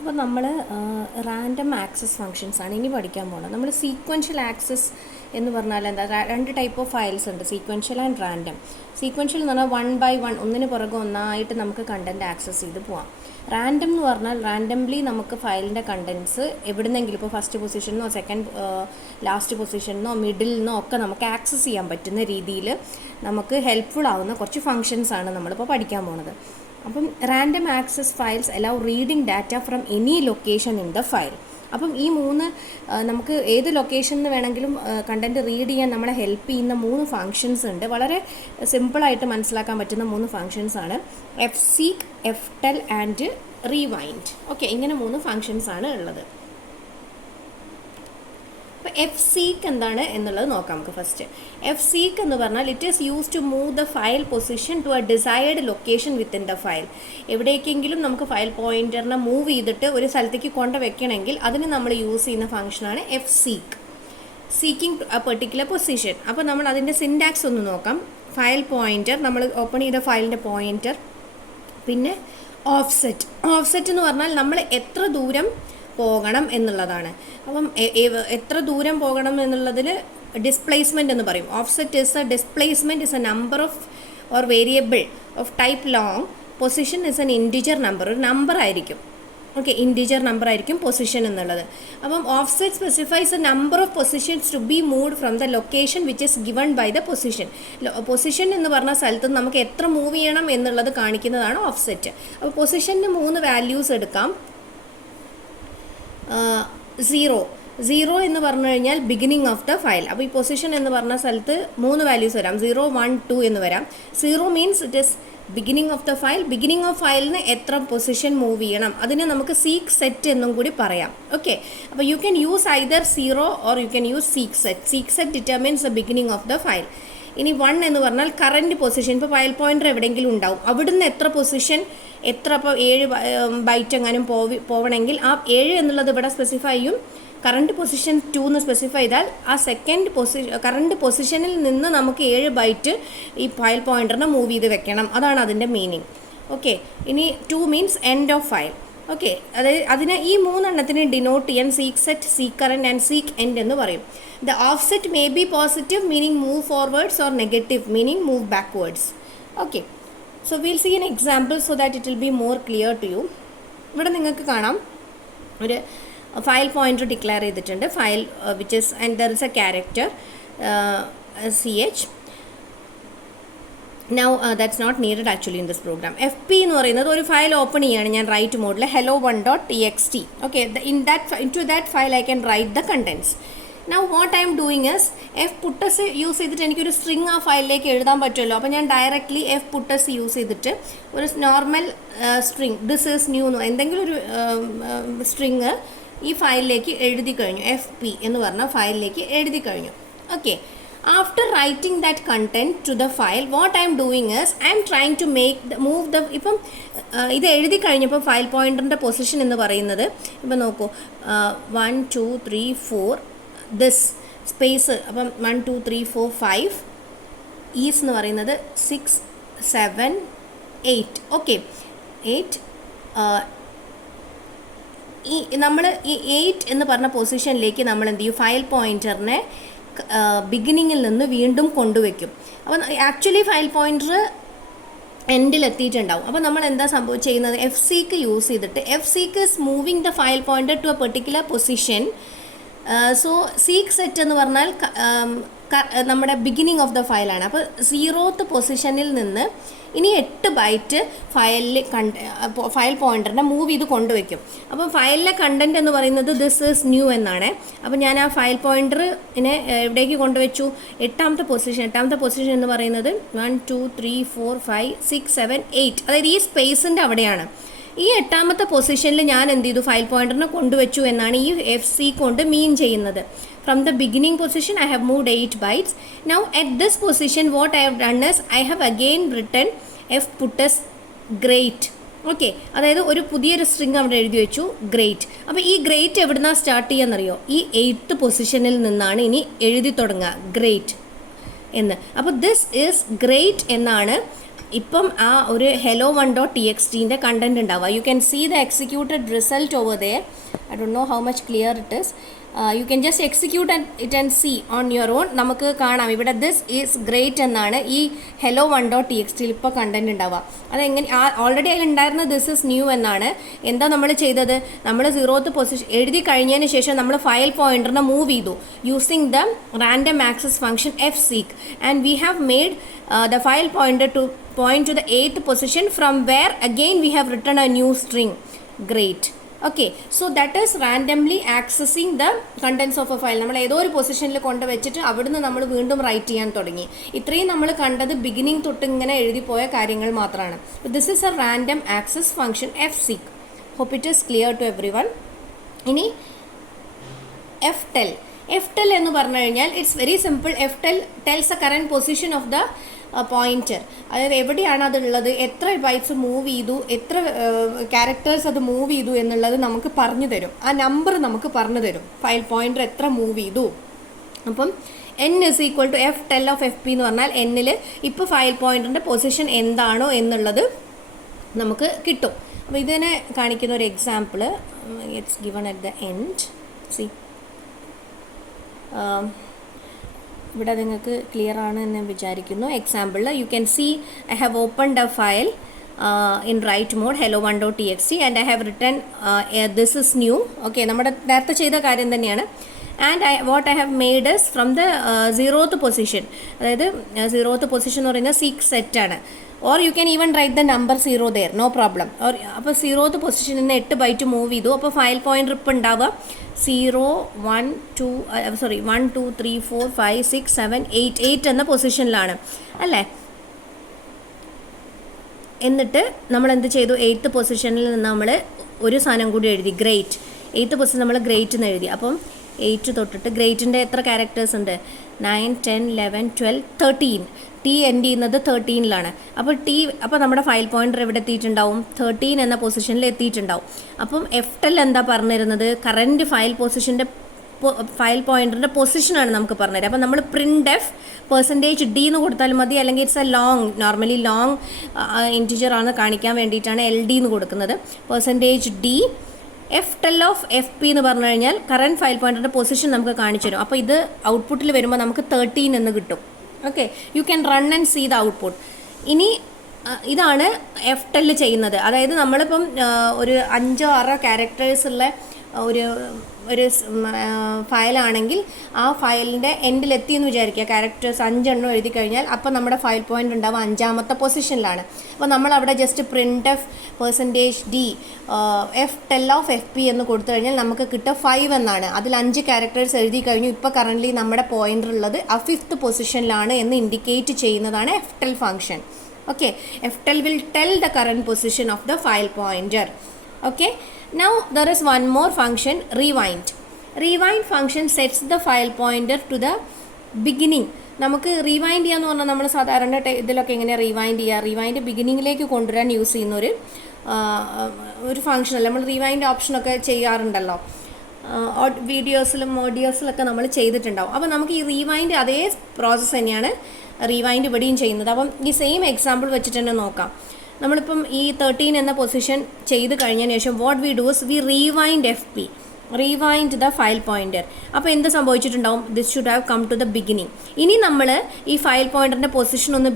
അപ്പോൾ നമ്മൾ random access functions ആണ് ഇനി പഠിക്കാൻ പോകുന്നത്. നമ്മൾ സീക്വൻഷ്യൽ ആക്സസ് എന്ന് പറഞ്ഞാൽ എന്താ, രണ്ട് ടൈപ്പ് ഓഫ് ഫയൽസ് ഉണ്ട്, സീക്വൻഷ്യൽ ആൻഡ് റാൻഡം. സീക്വൻഷ്യൽ എന്ന് പറഞ്ഞാൽ 1 by 1 ഒന്നിന് പുറകെ ഒന്നായിട്ട് നമുക്ക് കണ്ടൻറ്റ് ആക്സസ് ചെയ്ത് പോവാം. റാൻഡം എന്ന് പറഞ്ഞാൽ റാൻഡംലി നമുക്ക് ഫയലിൻ്റെ കണ്ടൻറ്റ്സ് എവിടുന്നെങ്കിലും, ഇപ്പോൾ ഫസ്റ്റ് പൊസിഷനിന്നോ ലാസ്റ്റ് പൊസിഷനിന്നോ മിഡിൽ നിന്നോ ഒക്കെ നമുക്ക് ആക്സസ് ചെയ്യാൻ പറ്റുന്ന രീതിയിൽ നമുക്ക് ഹെൽപ്ഫുൾ ആവുന്ന കുറച്ച് ഫങ്ഷൻസ് ആണ് നമ്മളിപ്പോൾ പഠിക്കാൻ പോകുന്നത്. അപ്പം random access files allow reading data from any location in the file. അപ്പം ഈ നമുക്ക് ഏത് ലൊക്കേഷനിൽ നിന്ന് വേണമെങ്കിലും കണ്ടൻറ്റ് റീഡ് ചെയ്യാൻ നമ്മളെ ഹെൽപ്പ് ചെയ്യുന്ന 3 ഫങ്ഷൻസ് ഉണ്ട്. വളരെ സിമ്പിളായിട്ട് മനസ്സിലാക്കാൻ പറ്റുന്ന 3 ഫങ്ഷൻസ് ആണ് fseek, ftell and rewind. Okay, ഇങ്ങനെ 3 ഫങ്ഷൻസ് ആണ് ഉള്ളത്. അപ്പോൾ fseek എന്താണ് എന്നുള്ളത് നോക്കാം നമുക്ക് ഫസ്റ്റ്. fseek എന്ന് പറഞ്ഞാൽ it is use to move the file position to a desired location within the file. എവിടേക്കെങ്കിലും നമുക്ക് ഫയൽ പോയിന്ററിനെ മൂവ് ചെയ്തിട്ട് ഒരു സ്ഥലത്തേക്ക് കൊണ്ടുവയ്ക്കണമെങ്കിൽ അതിന് നമ്മൾ യൂസ് ചെയ്യുന്ന ഫംഗ്ഷനാണ് fseek, seeking A particular position. അപ്പോൾ നമ്മൾ അതിൻ്റെ സിൻടാക്സ് ഒന്ന് നോക്കാം. ഫയൽ പോയിന്റർ, നമ്മൾ ഓപ്പൺ ചെയ്ത ഫയലിൻ്റെ പോയിന്റർ, പിന്നെ ഓഫ്സെറ്റ് എന്ന് പറഞ്ഞാൽ നമ്മൾ എത്ര ദൂരം പോകണം എന്നുള്ളതാണ്. അപ്പം എത്ര ദൂരം പോകണം എന്നുള്ളതിന് ഡിസ്പ്ലേസ്മെൻറ്റ് എന്ന് പറയും. Offset is a displacement is a number of or variable of type long. Position is an integer number, ഒരു നമ്പർ ആയിരിക്കും. ഓക്കെ, ഇൻറ്റിജർ നമ്പർ ആയിരിക്കും പൊസിഷൻ എന്നുള്ളത്. അപ്പം offset specifies a number of positions to be moved from the location which is given by the position. Position എന്ന് പറഞ്ഞ സ്ഥലത്ത് നമുക്ക് എത്ര മൂവ് ചെയ്യണം എന്നുള്ളത് കാണിക്കുന്നതാണ് ഓഫ്സെറ്റ്. അപ്പോൾ പൊസിഷന് 3 വാല്യൂസ് എടുക്കാം. 0 എന്ന് പറഞ്ഞു കഴിഞ്ഞാൽ ബിഗിനിങ് ഓഫ് ദ ഫയൽ. അപ്പോൾ ഈ പൊസിഷൻ എന്ന് പറഞ്ഞ സ്ഥലത്ത് 3 വാല്യൂസ് വരാം. 0, 1, 2 എന്ന് വരാം. 0 means it is beginning of the file. Beginning of ഫയലിന് എത്ര പൊസിഷൻ മൂവ് ചെയ്യണം അതിനെ നമുക്ക് സീക്ക് സെറ്റ് എന്നും കൂടി പറയാം. ഓക്കെ, അപ്പോൾ you can use either 0 or you can use seek set. Seek set determines the beginning of the file. ഇനി 1 എന്ന് പറഞ്ഞാൽ കറൻറ്റ് പൊസിഷൻ. ഇപ്പോൾ ഫയൽ പോയിന്റർ എവിടെയെങ്കിലും ഉണ്ടാവും, അവിടുന്ന് എത്ര പൊസിഷൻ, ഇപ്പോൾ 7 ബൈറ്റ് എങ്ങാനും പോവണമെങ്കിൽ ആ 7 എന്നുള്ളത് ഇവിടെ സ്പെസിഫൈ ചെയ്യും. കറണ്ട് പൊസിഷൻ 2 എന്ന് സ്പെസിഫൈ ചെയ്താൽ ആ കറണ്ട് പൊസിഷനിൽ നിന്ന് നമുക്ക് 7 ബൈറ്റ് ഈ ഫയൽ പോയിന്ററിനെ മൂവ് ചെയ്ത് വെക്കണം. അതാണ് അതിൻ്റെ മീനിങ്. ഓക്കെ, ഇനി 2 means end of file. Okay, അതായത് അതിനെ ഈ 3 എണ്ണത്തിനെ ഡിനോട്ട് ചെയ്യാൻ seek set, seek current and seek end എന്ന് പറയും. The offset may be positive meaning move forwards or negative meaning move backwards. Okay, so will see an example so that it will be more clear to you. ഇവിടെ നിങ്ങൾക്ക് കാണാം ഒരു file pointer declare ചെയ്തിട്ടുണ്ട്. File which is and there is a character CH. Now that's not needed actually in this program. FP എന്ന് പറയുന്നത് ഒരു file open ചെയ്യാണ് ഞാൻ റൈറ്റ് മോഡിൽ hello1.txt. Okay, into that file I can write the contents. Now what I am doing is fputters use ചെയ്തിട്ട് എനിക്കൊരു string ആ ഫയലിലേക്ക് എഴുതാൻ പറ്റുമല്ലോ. അപ്പോൾ ഞാൻ ഡയറക്റ്റ്ലി fputters യൂസ് ചെയ്തിട്ട് ഒരു normal string this is new എന്തെങ്കിലും ഒരു സ്ട്രിങ് ഈ ഫയലിലേക്ക് എഴുതി കഴിഞ്ഞു. FP എന്ന് പറഞ്ഞ ഫയലിലേക്ക് എഴുതി കഴിഞ്ഞു. Okay, after writing that content to the file what I am doing is I am trying to move the ഇപ്പം ഇത് എഴുതി കഴിഞ്ഞപ്പോൾ ഫയൽ പോയിന്ററിൻ്റെ പൊസിഷൻ എന്ന് പറയുന്നത് ഇപ്പം നോക്കൂ 1 2 3 4 ദിസ് സ്പേസ്. അപ്പം 1 2 3 4 5 ഈസ് എന്ന് പറയുന്നത് 6 7 8. ഓക്കെ, 8 നമ്മൾ ഈ 8 എന്ന് പറഞ്ഞ പൊസിഷനിലേക്ക് നമ്മൾ എന്ത് ചെയ്യും, ഫയൽ പോയിന്ററിനെ ബിഗിനിങ്ങിൽ നിന്ന് വീണ്ടും കൊണ്ടുവയ്ക്കും. അപ്പം ആക്ച്വലി ഫയൽ പോയിന്റർ എൻഡിലെത്തിയിട്ടുണ്ടാവും. അപ്പോൾ നമ്മൾ എന്താ ചെയ്യുന്നത്, fseek യൂസ് ചെയ്തിട്ട് fseek is moving the file pointer to a particular position. So seek set എന്ന് പറഞ്ഞാൽ നമ്മുടെ ബിഗിനിങ് ഓഫ് ദ ഫയലാണ്. അപ്പോൾ 0th പൊസിഷനിൽ നിന്ന് ഇനി 8 ബൈറ്റ് ഫയൽ പോയിന്ററിനെ മൂവ് ചെയ്ത് കൊണ്ടുവയ്ക്കും. അപ്പോൾ ഫയലിലെ കണ്ടൻറ്റ് എന്ന് പറയുന്നത് ദിസ് ഈസ് ന്യൂ എന്നാണ്. അപ്പോൾ ഞാൻ ആ ഫയൽ പോയിന്ററിനെ എവിടേക്ക് കൊണ്ടുവച്ചു, 8th പൊസിഷൻ എന്ന് പറയുന്നത് 1 2 3 4 5 6 7 8, അതായത് ഈ സ്പേസിൻ്റെ അവിടെയാണ്. ഈ 8th പൊസിഷനിൽ ഞാൻ എന്ത് ചെയ്തു, ഫയൽ പോയിന്ററിനെ കൊണ്ടുവച്ചു എന്നാണ് ഈ fseek കൊണ്ട് മീൻ ചെയ്യുന്നത്. From the beginning position I have moved 8 bytes. Now at this position what I have done is I have again written fputters great. Okay, അതായത് ഒരു പുതിയൊരു സ്ട്രിങ് അവിടെ എഴുതി വെച്ചു ഗ്രേറ്റ്. അപ്പോൾ ഈ ഗ്രേറ്റ് എവിടുന്നാണ് സ്റ്റാർട്ട് ചെയ്യാന്നറിയോ, ഈ 8th പൊസിഷനിൽ നിന്നാണ് ഇനി എഴുതി തുടങ്ങുക ഗ്രേറ്റ് എന്ന്. അപ്പോൾ ദിസ് ഈസ് ഗ്രേറ്റ് എന്നാണ് ഇപ്പം ആ ഒരു hello1.txt കണ്ടന്റ് ഉണ്ടാവുക. You can see the executed result over there. I don't know how much clear it is. You can just execute it and see on your own. നമുക്ക് കാണാം ഇവിടെ this is great എന്നാണ് ഈ hello1.txt ഇപ്പോൾ content ഉണ്ടാവുക. അതെങ്ങനെ already അതിലുണ്ടായിരുന്ന this is new എന്നാണ്. എന്താ നമ്മൾ ചെയ്തത്? നമ്മൾ 0th പൊസിഷൻ എഴുതി കഴിഞ്ഞതിന് ശേഷം നമ്മൾ ഫയൽ പോയിന്ററിനെ മൂവ് ചെയ്തു using the random access function fseek and we have made the file pointer to point to the 8th position from where again we have written a new string. Great. Okay, so that is randomly accessing the contents of a file. നമ്മൾ ഏതോ ഒരു പൊസിഷനിൽ കൊണ്ട് വെച്ചിട്ട് അവിടുന്ന് നമ്മൾ വീണ്ടും right ചെയ്യാൻ തുടങ്ങി. ഇത്രയും നമ്മൾ കണ്ടത് ബിഗിനിങ് തൊട്ട് ഇങ്ങനെ എഴുതി പോയ കാര്യങ്ങൾ മാത്രമാണ്. This is A random access function fseek. Hope it is clear to everyone. ഇനി ftell എന്ന് പറഞ്ഞു കഴിഞ്ഞാൽ it's very simple. ftell tells A current position of the pointer. അതായത് എവിടെയാണ് അതുള്ളത്, എത്ര ബൈറ്റ്സ് മൂവ് ചെയ്തു, എത്ര ക്യാരക്ടേഴ്സ് അത് മൂവ് ചെയ്തു എന്നുള്ളത് നമുക്ക് പറഞ്ഞു തരും. ആ നമ്പർ നമുക്ക് പറഞ്ഞു തരും, ഫയൽ പോയിന്റർ എത്ര മൂവ് ചെയ്തു. അപ്പം n is equal to ftell of fp എന്ന് പറഞ്ഞാൽ എന്നിൽ ഇപ്പോൾ ഫയൽ പോയിന്ററിൻ്റെ പൊസിഷൻ എന്താണോ എന്നുള്ളത് നമുക്ക് കിട്ടും. അപ്പോൾ ഇതിനെ കാണിക്കുന്ന ഒരു example it's given at the end. See ഇവിടെ നിങ്ങൾക്ക് ക്ലിയർ ആണ് എന്ന് ഞാൻ വിചാരിക്കുന്നു. എക്സാമ്പിളിൽ you can see I have opened a file in write mode hello1.txt and I have written this is new. Okay, നമ്മുടെ നേരത്തെ ചെയ്ത കാര്യം തന്നെയാണ്. And what I have made is from the 0th position. അതായത് 0th പൊസിഷൻ എന്ന് പറയുന്നത് seek സെറ്റാണ്. Or you can even write the number 0 there, no problem. Or അപ്പോൾ 0th പൊസിഷനിൽ നിന്ന് 8 ബൈറ്റ് മൂവ് ചെയ്തു. അപ്പോൾ ഫയൽ പോയിന്റർ ഇപ്പോൾ ഉണ്ടാവുക 0 1 2 1 2 3 4 5 6 7 8 എന്ന പൊസിഷനിലാണ് അല്ലേ. എന്നിട്ട് നമ്മൾ എന്ത് ചെയ്തു? 8th പൊസിഷനിൽ നിന്ന് നമ്മൾ ഒരു സാധനം കൂടി എഴുതി, ഗ്രേറ്റ്. 8th പൊസിഷൻ നമ്മൾ ഗ്രേറ്റ് എന്ന് എഴുതി. അപ്പം 8 തൊട്ടിട്ട് ഗ്രേറ്റിൻ്റെ എത്ര ക്യാരക്ടേഴ്സ് ഉണ്ട്? 9 10 11 12 13. ടി എൻഡ് ചെയ്യുന്നത് 13ലാണ്. അപ്പോൾ നമ്മുടെ ഫയൽ പോയിന്റർ എവിടെ എത്തിയിട്ടുണ്ടാവും? 13 എന്ന പൊസിഷനിൽ എത്തിയിട്ടുണ്ടാവും. അപ്പം ftell എന്താ പറഞ്ഞിരുന്നത്? കറൻറ്റ് ഫയൽ പോയിന്ററിൻ്റെ പൊസിഷനാണ് നമുക്ക് പറഞ്ഞുതരാം. അപ്പോൾ നമ്മൾ printf %d എന്ന് കൊടുത്താലും മതി, അല്ലെങ്കിൽ it's A long, normally long integer ആണ് കാണിക്കാൻ വേണ്ടിയിട്ടാണ് LD എന്ന് കൊടുക്കുന്നത്. %d ftell ഓഫ് fp എന്ന് പറഞ്ഞു കഴിഞ്ഞാൽ കറൻറ്റ് ഫയൽ പോയിന്ററിൻ്റെ പൊസിഷൻ നമുക്ക് കാണിച്ചു തരും. അപ്പോൾ ഇത് ഔട്ട്പുട്ടിൽ വരുമ്പോൾ നമുക്ക് 13 എന്ന് കിട്ടും. Okay, you can run and see the output. ഇനി ഇതാണ് ftell ചെയ്യുന്നത്. അതായത് നമ്മളിപ്പം ഒരു 5-6 ക്യാരക്ടേഴ്സുള്ള ഒരു ഫയലാണെങ്കിൽ ആ ഫയലിൻ്റെ എൻഡിലെത്തി എന്ന് വിചാരിക്കുക. ക്യാരക്ടേഴ്സ് 5 എണ്ണം എഴുതി കഴിഞ്ഞാൽ അപ്പോൾ നമ്മുടെ ഫയൽ പോയിൻ്റ് ഉണ്ടാവുക 5ാമത്തെ പൊസിഷനിലാണ്. അപ്പോൾ നമ്മളവിടെ just printf %d ftell of fp എന്ന് കൊടുത്തു കഴിഞ്ഞാൽ നമുക്ക് കിട്ടുക 5 എന്നാണ്. അതിൽ 5 ക്യാരക്ടേഴ്സ് എഴുതി കഴിഞ്ഞു. ഇപ്പോൾ കറൻ്റ്ലി നമ്മുടെ പോയിൻ്റർ ഉള്ളത് ആ 5th പൊസിഷനിലാണ് എന്ന് ഇൻഡിക്കേറ്റ് ചെയ്യുന്നതാണ് ftell function. Okay, ftell will tell the current position of the file pointer. Okay, now there is one more function, rewind. Rewind function sets the file pointer to the beginning. നമുക്ക് rewind ചെയ്യാന്ന് പറഞ്ഞാൽ നമ്മൾ സാധാരണ ഇതിലൊക്കെ എങ്ങനെയാണ് rewind ചെയ്യുക? Rewind ബിഗിനിങ്ങിലേക്ക് കൊണ്ടുവരാൻ use ചെയ്യുന്ന ഒരു ഫംഗ്ഷനല്ല. നമ്മൾ റീവൈൻഡ് ഓപ്ഷനൊക്കെ ചെയ്യാറുണ്ടല്ലോ, വീഡിയോസിലും ഓഡിയോസിലൊക്കെ നമ്മൾ ചെയ്തിട്ടുണ്ടാവും. അപ്പോൾ നമുക്ക് ഈ റീവൈൻഡ് അതേ പ്രോസസ്സ് തന്നെയാണ് റീവൈൻഡ് ഇവിടെയും ചെയ്യുന്നത്. അപ്പം ഈ സെയിം എക്സാമ്പിൾ വെച്ചിട്ട് തന്നെ നോക്കാം. നമ്മളിപ്പം ഈ 13 എന്ന പൊസിഷൻ ചെയ്ത് കഴിഞ്ഞതിന് ശേഷം what we do is we rewind the file pointer. അപ്പോൾ എന്ത് സംഭവിച്ചിട്ടുണ്ടാവും? This should have come to the beginning. ഇനി നമ്മൾ ഈ ഫയൽ പോയിന്ററിൻ്റെ പൊസിഷൻ ഒന്ന്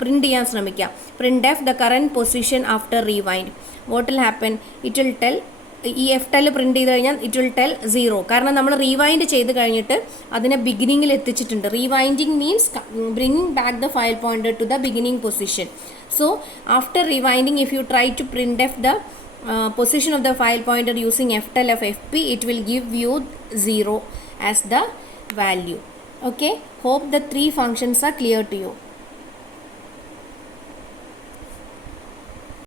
പ്രിൻറ്റ് ചെയ്യാൻ ശ്രമിക്കാം. printf the current position after rewind. What will happen? It will tell, ഈ ftell പ്രിൻറ്റ് ചെയ്ത് കഴിഞ്ഞാൽ ഇറ്റ് വിൽ ടെൽ 0. കാരണം നമ്മൾ റീവൈൻഡ് ചെയ്ത് കഴിഞ്ഞിട്ട് അതിനെ ബിഗിനിങ്ങിൽ എത്തിച്ചിട്ടുണ്ട്. Rewinding means bringing back the file pointer to the beginning position. So after rewinding, if you try to printf the position of the file pointer using ftell of fp, it will give you 0 as the value. Okay, hope the 3 functions are clear to you.